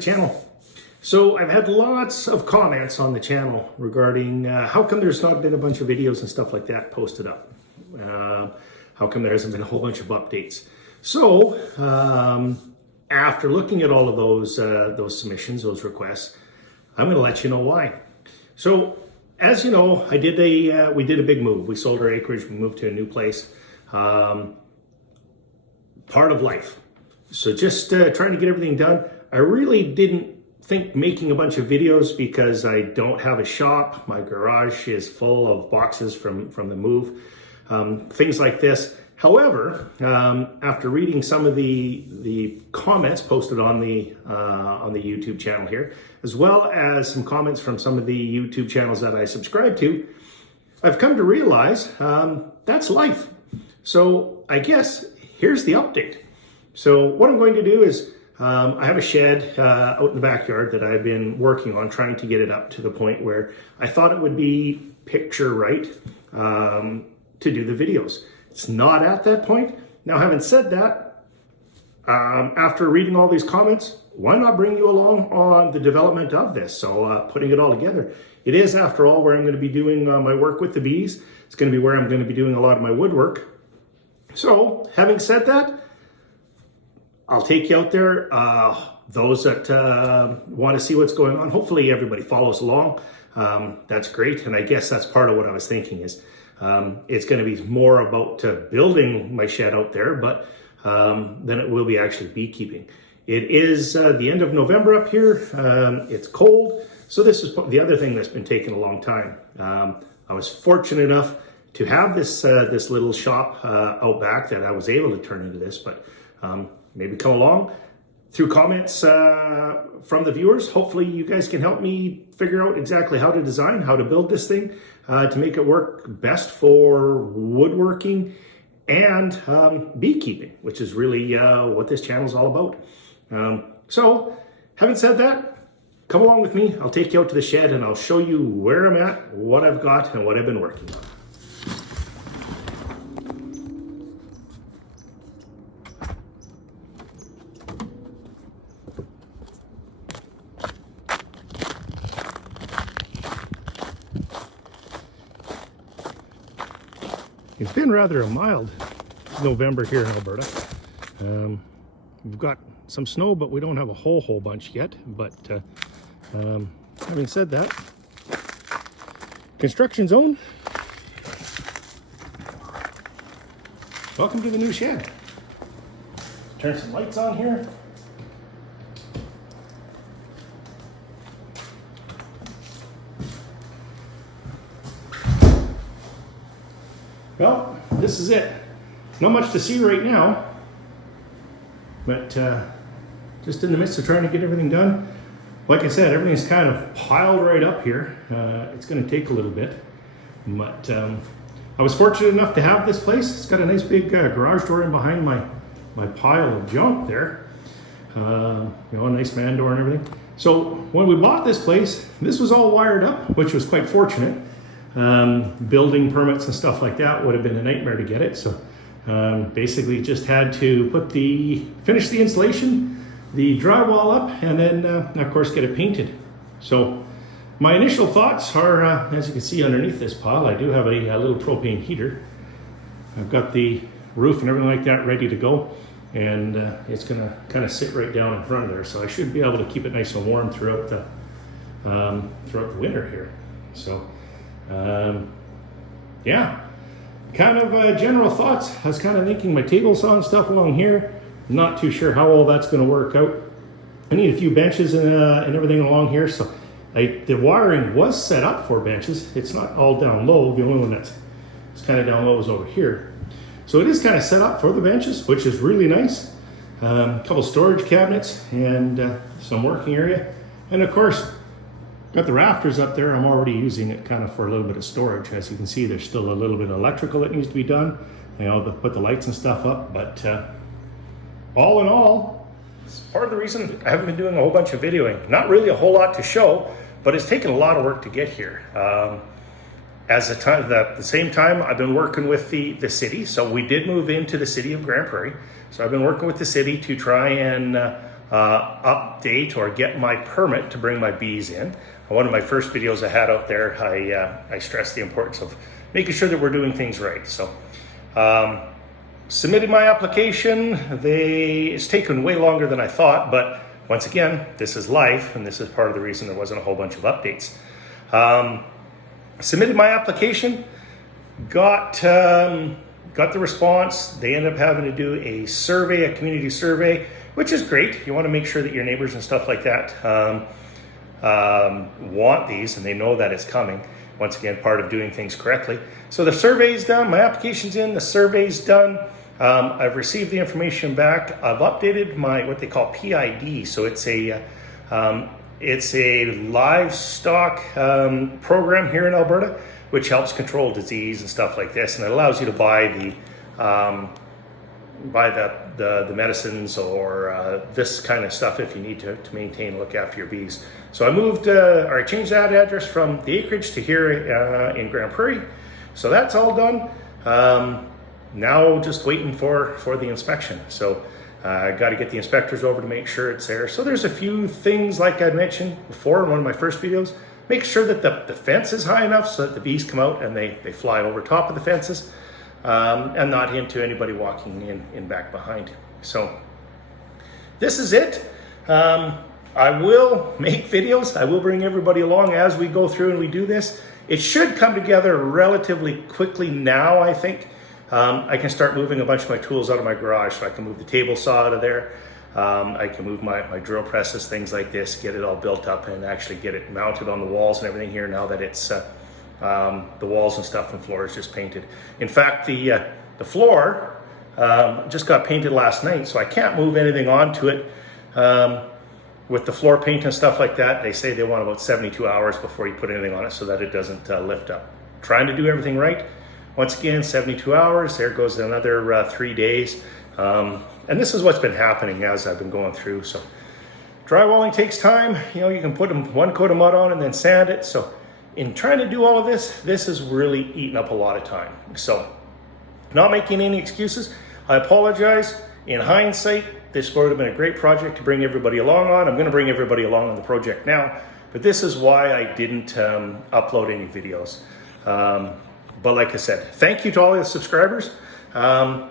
channel. So I've had lots of comments on the channel regarding how come there's not been a bunch of videos and stuff like that posted up. How come there hasn't been a whole bunch of updates. So after looking at all of those submissions, those requests, I'm going to let you know why. So as you know, we did a big move. We sold our acreage, we moved to a new place. Part of life. So just trying to get everything done. I really didn't think making a bunch of videos because I don't have a shop. My garage is full of boxes from the move, things like this. However, after reading some of the comments posted on the YouTube channel here, as well as some comments from some of the YouTube channels that I subscribe to, I've come to realize that's life. So I guess here's the update. So what I'm going to do is I have a shed out in the backyard that I've been working on, trying to get it up to the point where I thought it would be picture right to do the videos. It's not at that point. Now, having said that, after reading all these comments, why not bring you along on the development of this? So putting it all together. It is, after all, where I'm going to be doing my work with the bees. It's going to be where I'm going to be doing a lot of my woodwork. So having said that, I'll take you out there. Those that want to see what's going on, hopefully everybody follows along. That's great. And I guess that's part of what I was thinking is it's going to be more about building my shed out there, but then it will be actually beekeeping. It is the end of November up here. It's cold. So this is the other thing that's been taking a long time. I was fortunate enough to have this little shop out back that I was able to turn into this, but maybe come along through comments from the viewers. Hopefully you guys can help me figure out exactly how to design, how to build this thing to make it work best for woodworking and beekeeping, which is really what this channel is all about. So having said that, come along with me. I'll take you out to the shed and I'll show you where I'm at, what I've got, and what I've been working on. It's been rather a mild November here in Alberta. We've got some snow, but we don't have a whole bunch yet. But having said that, construction zone. Welcome to the new shed. Turn some lights on here. Well, this is it. Not much to see right now, but just in the midst of trying to get everything done. Like I said, everything's kind of piled right up here. It's going to take a little bit, but I was fortunate enough to have this place. It's got a nice big garage door in behind my pile of junk there. A nice man door and everything. So when we bought this place, this was all wired up, which was quite fortunate. Building permits and stuff like that would have been a nightmare to get it. So basically just had to finish the installation, the drywall up, and then of course get it painted. So my initial thoughts are, as you can see underneath this pile, I do have a little propane heater. I've got the roof and everything like that ready to go, and it's gonna kind of sit right down in front of there. So I should be able to keep it nice and warm throughout the winter here. So yeah, kind of general thoughts. I was kind of thinking my table saw and stuff along here. Not too sure how all that's going to work out. I need a few benches and everything along here. So the wiring was set up for benches. It's not all down low. The only one that's kind of down low is over here. So it is kind of set up for the benches, which is really nice. A couple storage cabinets and some working area. And of course, got the rafters up there. I'm already using it kind of for a little bit of storage. As you can see, there's still a little bit of electrical that needs to be done. Put the lights and stuff up. But all in all, it's part of the reason I haven't been doing a whole bunch of videoing. Not really a whole lot to show, but it's taken a lot of work to get here. At the same time, I've been working with the city. So we did move into the city of Grand Prairie. So I've been working with the city to try and update or get my permit to bring my bees in. One of my first videos I had out there, I stressed the importance of making sure that we're doing things right. So submitted my application. It's taken way longer than I thought, but once again, this is life, and this is part of the reason there wasn't a whole bunch of updates. Submitted my application, got the response. They ended up having to do a survey, a community survey, which is great. You want to make sure that your neighbors and stuff like that want these, and they know that it's coming. Once again, part of doing things correctly. So the survey's done, my application's in, the survey's done. I've received the information back. I've updated my what they call PID. So it's a livestock program here in Alberta, which helps control disease and stuff like this, and it allows you to buy the medicines or this kind of stuff if you need to maintain, look after your bees. So I moved, or I changed that address from the acreage to here in Grand Prairie. So that's all done. Now just waiting for the inspection. So I got to get the inspectors over to make sure it's there. So there's a few things like I mentioned before in one of my first videos. Make sure that the fence is high enough so that the bees come out and they fly over top of the fences and not into anybody walking in back behind. So this is it. I will make videos. I will bring everybody along as we go through and we do this. It should come together relatively quickly now, I think. I can start moving a bunch of my tools out of my garage, so I can move the table saw out of there. I can move my drill presses, things like this, get it all built up and actually get it mounted on the walls and everything here now that it's the walls and stuff and floor is just painted. In fact, the floor just got painted last night, so I can't move anything onto it. With the floor paint and stuff like that, they say they want about 72 hours before you put anything on it so that it doesn't lift up. Trying to do everything right. Once again, 72 hours, there goes another 3 days. And this is what's been happening as I've been going through. So drywalling takes time. You know, you can put one coat of mud on and then sand it. So in trying to do all of this, this is really eating up a lot of time. So not making any excuses. I apologize. In hindsight, this would have been a great project to bring everybody along on. I'm going to bring everybody along on the project now. But this is why I didn't upload any videos. But like I said, thank you to all the subscribers, and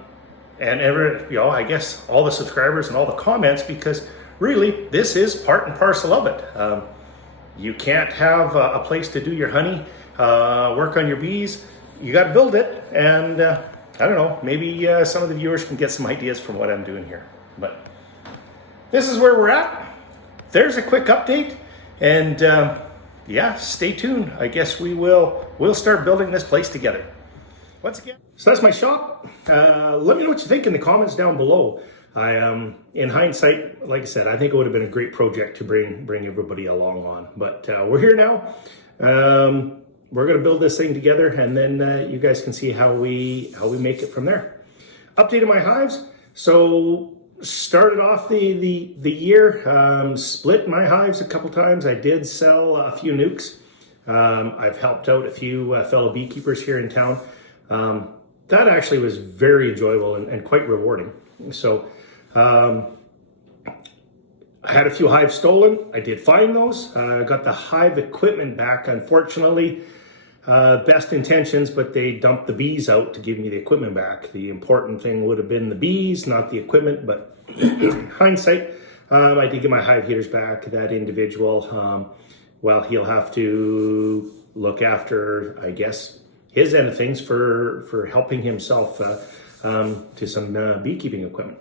I guess all the subscribers and all the comments, because really this is part and parcel of it. You can't have a place to do your honey, work on your bees. You got to build it, and I don't know, maybe some of the viewers can get some ideas from what I'm doing here. But this is where we're at. There's a quick update, and yeah, stay tuned. I guess we'll start building this place together. Once again, so that's my shop. Let me know what you think in the comments down below. In hindsight, like I said, I think it would have been a great project to bring everybody along on. But we're here now. We're going to build this thing together, and then you guys can see how we make it from there. Updated my hives. So started off the year, split my hives a couple times. I did sell a few nukes. I've helped out a few fellow beekeepers here in town. That actually was very enjoyable and quite rewarding. So I had a few hives stolen. I did find those. I got the hive equipment back, unfortunately. Best intentions, but they dumped the bees out to give me the equipment back. The important thing would have been the bees, not the equipment, but hindsight, I did get my hive heaters back. That individual, well, he'll have to look after, I guess, his end of things for helping himself to some beekeeping equipment.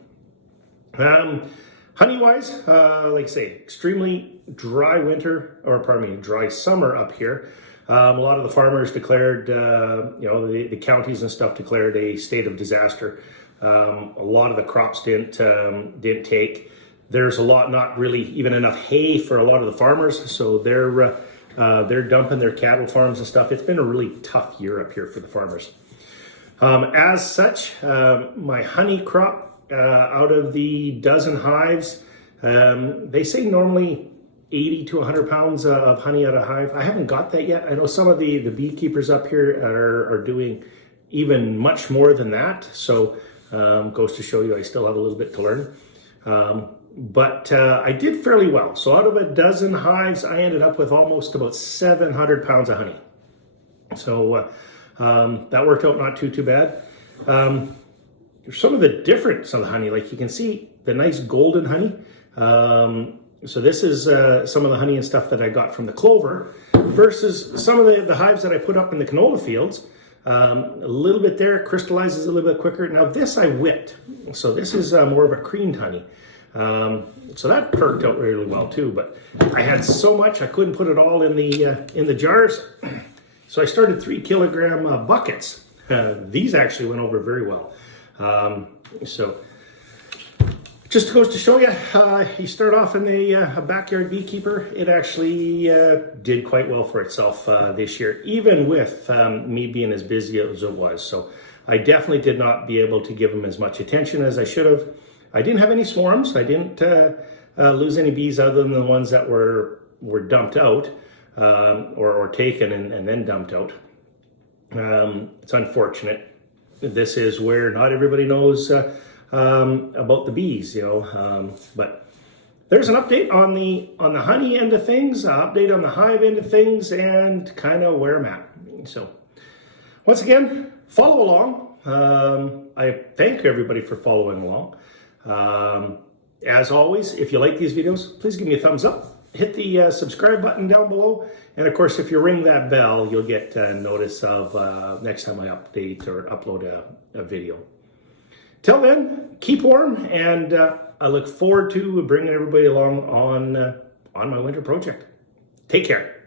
Honey-wise, like I say, extremely dry winter, or pardon me, dry summer up here. A lot of the farmers declared, the counties and stuff declared a state of disaster. A lot of the crops didn't take. There's not really even enough hay for a lot of the farmers, so they're dumping their cattle farms and stuff. It's been a really tough year up here for the farmers. As such, my honey crop, out of the dozen hives, they say normally 80 to 100 pounds of honey out of hive. I haven't got that yet. I know some of the beekeepers up here are doing even much more than that. So goes to show you I still have a little bit to learn. But I did fairly well. So out of a dozen hives, I ended up with almost about 700 pounds of honey. So that worked out not too bad. Some of the difference of the honey, like you can see the nice golden honey. So this is some of the honey and stuff that I got from the clover versus some of the hives that I put up in the canola fields. A little bit there, crystallizes a little bit quicker. Now this I whipped. So this is more of a creamed honey. So that worked out really well too, but I had so much I couldn't put it all in the jars. So I started 3 kilogram buckets. These actually went over very well. So just goes to show you, you start off in a backyard beekeeper. It actually did quite well for itself this year, even with me being as busy as it was. So I definitely did not be able to give them as much attention as I should have. I didn't have any swarms. I didn't lose any bees other than the ones that were dumped out or taken and then dumped out. It's unfortunate. This is where not everybody knows about the bees, you know. But there's an update on the honey end of things, an update on the hive end of things, and kind of where I'm at. So once again, follow along. I thank everybody for following along. As always, if you like these videos, please give me a thumbs up. Hit the subscribe button down below. And of course, if you ring that bell, you'll get notice of next time I update or upload a video. Till then, keep warm, and I look forward to bringing everybody along on my winter project. Take care.